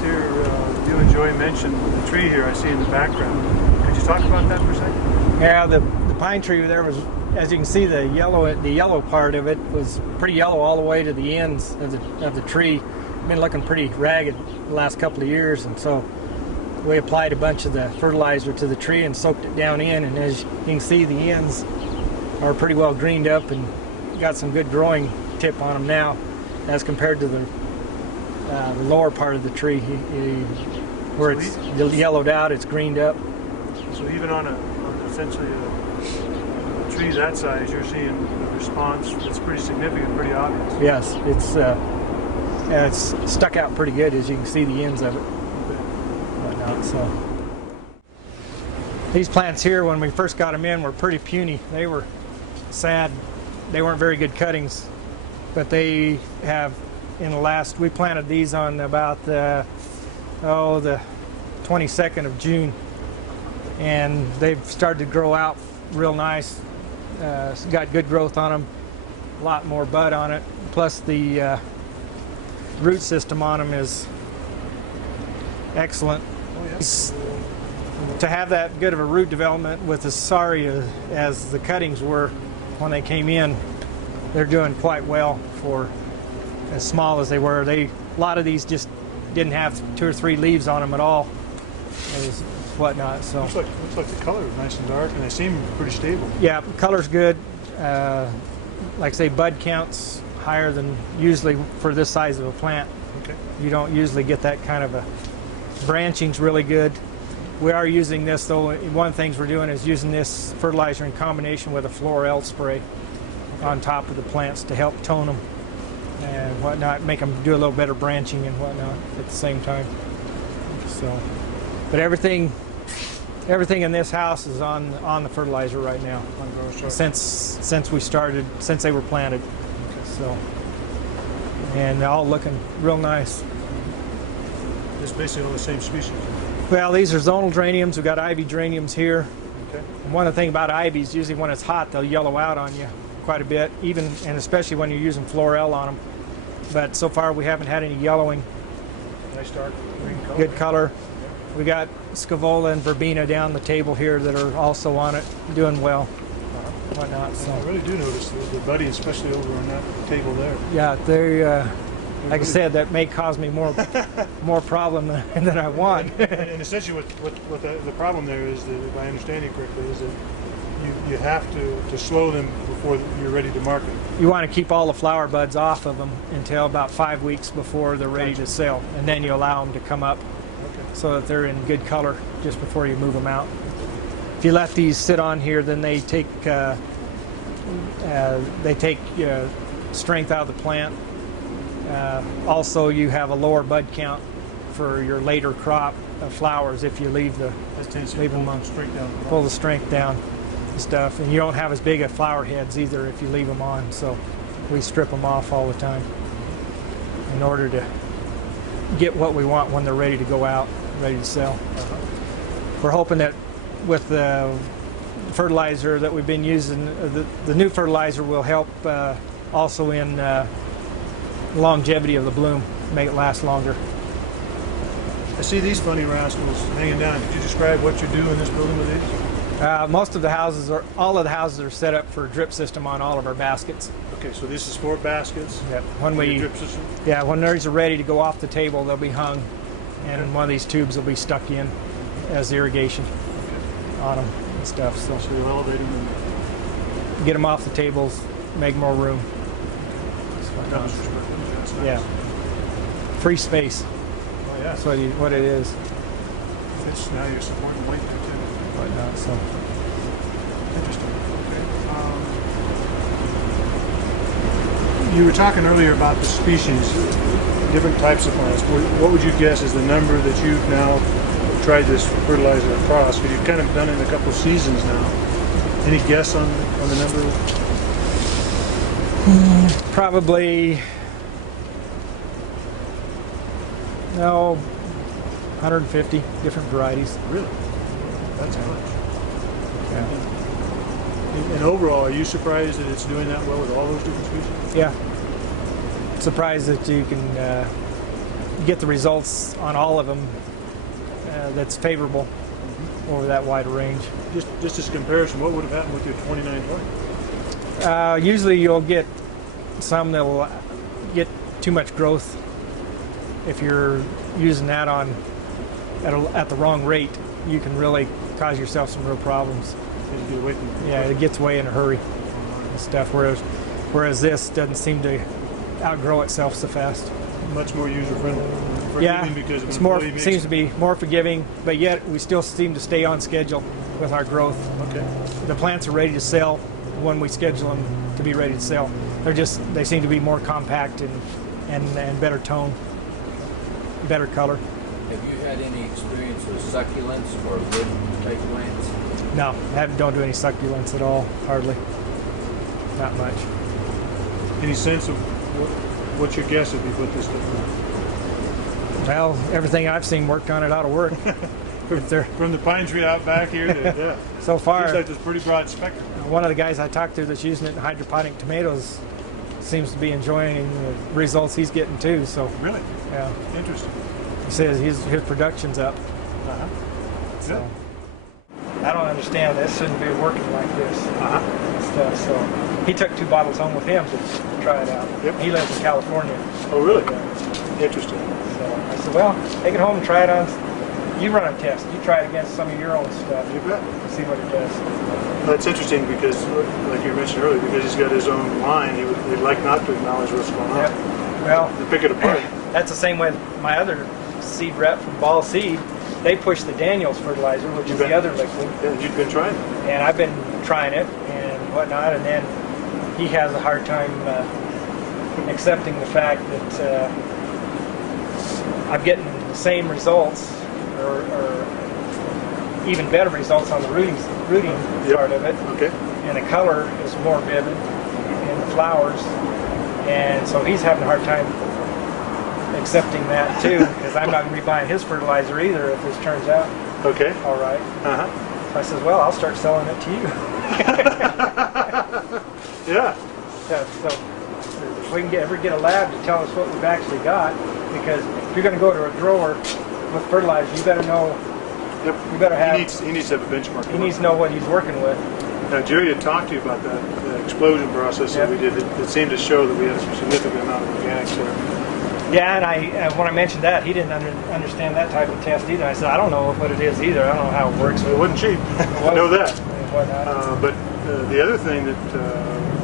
plants here you and Joy mentioned the tree here I see in the background. Could you talk about that for a second? Yeah, the pine tree there was, as you can see, the yellow part of it was pretty yellow all the way to the ends of the tree. Been looking pretty ragged the last couple of years, and so we applied a bunch of the fertilizer to the tree and soaked it down in, and as you can see, the ends are pretty well greened up and got some good growing tip on them now as compared to the lower part of the tree where it's yellowed out, it's greened up. So even on essentially a tree that size, you're seeing a response that's pretty significant, pretty obvious. Yes, it's stuck out pretty good, as you can see the ends of it. So these plants here, when we first got them in, were pretty puny. They were sad. They weren't very good cuttings, but they have, in the last, we planted these on about the 22nd of June, and they've started to grow out real nice. Got good growth on them, a lot more bud on it, plus the root system on them is excellent. Oh, yes. To have that good of a root development with as sorry as the cuttings were when they came in, they're doing quite well for as small as they were. A lot of these just didn't have 2 or 3 leaves on them at all, and whatnot. So looks like the color is nice and dark, and they seem pretty stable. Yeah, color's good. Like I say, bud counts higher than usually for this size of a plant. Okay. You don't usually get that kind of a branching's really good. We are using this, though. One of the things we're doing is using this fertilizer in combination with a Florel spray on top of the plants to help tone them and whatnot, make them do a little better branching and whatnot at the same time. So, but everything in this house is on the fertilizer right now since we started, since they were planted. So, and they're all looking real nice. It's basically all the same species. Well, these are zonal geraniums. We've got ivy geraniums here. Okay. And one of the things about ivies, usually when it's hot, they'll yellow out on you quite a bit, and especially when you're using Florel on them. But so far we haven't had any yellowing. Nice dark green color. Good color. We got Scaevola and Verbena down the table here that are also on it, doing well. Whatnot. So I really do notice the buddy, especially over on that table there. Yeah, they. Like I said, that may cause me more problem than I want. And essentially, what the problem there is, that, if I understand it correctly, is that you have to slow them before you're ready to market. You want to keep all the flower buds off of them until about 5 weeks before they're ready to sell, and then you allow them to come up so that they're in good color just before you move them out. If you let these sit on here, then they take strength out of the plant. Also, you have a lower bud count for your later crop of flowers if you leave them on. Pull the strength down and stuff, and you don't have as big of flower heads either if you leave them on. So we strip them off all the time in order to get what we want when they're ready to go out, ready to sell. We're hoping that with the fertilizer that we've been using, the new fertilizer will help also in longevity of the bloom, make it last longer. I see these funny rascals hanging down. Could you describe what you do in this building with these? All of the houses are set up for a drip system on all of our baskets. Okay, so this is 4 baskets. Yep. Drip system. Yeah, when these are ready to go off the table, they'll be hung, and one of these tubes will be stuck in as irrigation on them and stuff. So you'll elevate them and get them off the tables, make more room. Yeah, free space. Oh yeah, that's what it is. It's now you're supporting weight there too. Whatnot, so interesting. Okay. You were talking earlier about the species, different types of plants. What would you guess is the number that you've now tried this fertilizer across? Because you've kind of done it in a couple of seasons now. Any guess on the number? Probably 150 different varieties. Really? That's much. Yeah. And overall, are you surprised that it's doing that well with all those different species? Yeah. Surprised that you can get the results on all of them that's favorable over that wide range. Just as a comparison, what would have happened with your 2920? Usually you'll get some that'll get too much growth if you're using that on at the wrong rate. You can really cause yourself some real problems. You get away from it. Yeah, it gets away in a hurry and stuff. Whereas this doesn't seem to outgrow itself so fast. Much more user friendly. Yeah, because it's more seems to be more forgiving, but yet we still seem to stay on schedule with our growth. Okay. The plants are ready to sell when we schedule them to be ready to sell. They seem to be more compact and better tone, better color. Have you had any experience with succulents or wood type plants? No, don't do any succulents at all, hardly. Not much. Any sense of what's your guess if you put this stuff on? Well, everything I've seen worked on it ought to work. From the pine tree out back here to, yeah. So far, looks like there's pretty broad spectrum. One of the guys I talked to that's using it in hydroponic tomatoes seems to be enjoying the results he's getting too. So Really? yeah, Interesting. he says his production's up. Uh-huh. So I don't understand this. Shouldn't be working like this Uh-huh. and stuff. So he took 2 bottles home with him to try it out. Yep. He lives in California. Oh, really? Yeah. Interesting. So I said, well, take it home and try it on. You run a test. You try it against some of your own stuff. You bet. See what it does. That's interesting because, like you mentioned earlier, because he's got his own line, he'd like not to acknowledge what's going on. Yep. Well, To pick it apart. that's the same way my other seed rep from Ball Seed. They push the Daniels fertilizer, which is the other liquid. Yeah, you've been trying it. And I've been trying it and whatnot, and then he has a hard time accepting the fact that I'm getting the same results or even better results on the rooting Yep. part of it. Okay. And the color is more vivid in the flowers, and so he's having a hard time accepting that too, because I'm not going to be buying his fertilizer either if this turns out Okay. all right. Uh-huh. So I says, well, I'll start selling it to you. Yeah. So if we can ever get a lab to tell us what we've actually got, because if you're going to go to a grower with fertilizer, you better know. Yep. You better have. He needs to have a benchmark. He needs to know what he's working with. Now, Jerry had talked to you about that explosion process that Yep. we did. It seemed to show that we had a significant amount of organics there. Yeah, and when I mentioned that, he didn't understand that type of test either. I said, I don't know what it is either. I don't know how it works. It wasn't cheap. I know that. And whatnot. But the other thing that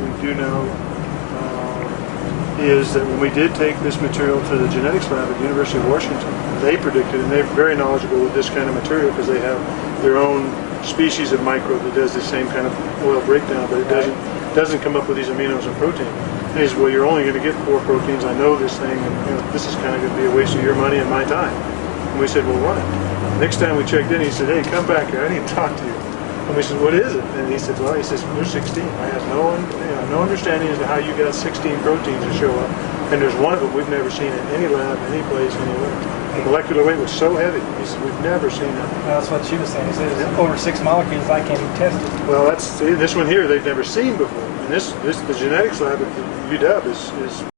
we do know is that when we did take this material to the genetics lab at the University of Washington, they predicted, and they're very knowledgeable with this kind of material because they have their own species of microbe that does the same kind of oil breakdown, but it doesn't come up with these aminos and protein. And he said, well, you're only going to get 4 proteins. I know this thing, and this is kind of going to be a waste of your money and my time. And we said, well, why? Next time we checked in, he said, hey, come back here. I need to talk to you. And we said, what is it? And he said, well, there's 16. I have no understanding as to how you got 16 proteins to show up. And there's one of them we've never seen in any lab, any place, anywhere. The molecular weight was so heavy. He said, we've never seen that. Well, that's what she was saying. He said, it's over 6 molecules. I can't even test it. Well, this one here they've never seen before. And the genetics lab at the UW is